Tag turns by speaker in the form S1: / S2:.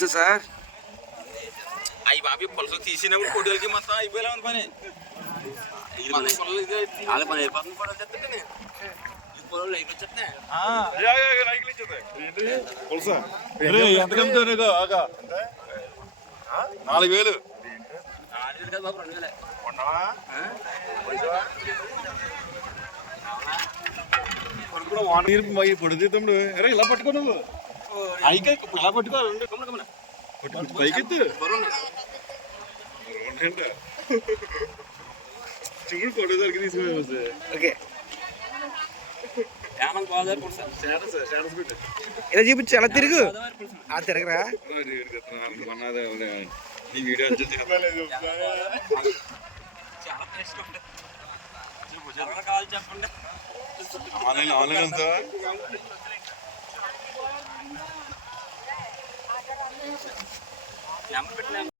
S1: Sir.
S2: అవి బాబీ పులసలు తీసినప్పుడు కొడుకులకి మొత్తం అయిపోయేలా ఉంది పని.
S3: ఎంత కమ్ముతావు? 4000.
S2: 4000 కదా బాబు, 2000.
S3: నీరు పొడితే తమ్ముడు ఇలా పట్టుకున్నావు అయిక ఇలా పట్టుకోవాలి పైకెత్తు చూడు కొడేదానికి తీసుకున్నావు సార్.
S1: ఓకే
S3: స్టేటస్
S1: ఇలా చూపించు, ఎలా తిరుగు. తిరగరా
S3: ఈ వీడియో
S2: చెప్పండి.
S3: ఆన్లైన్ అంతా
S2: నెంబర్ పెట్టిన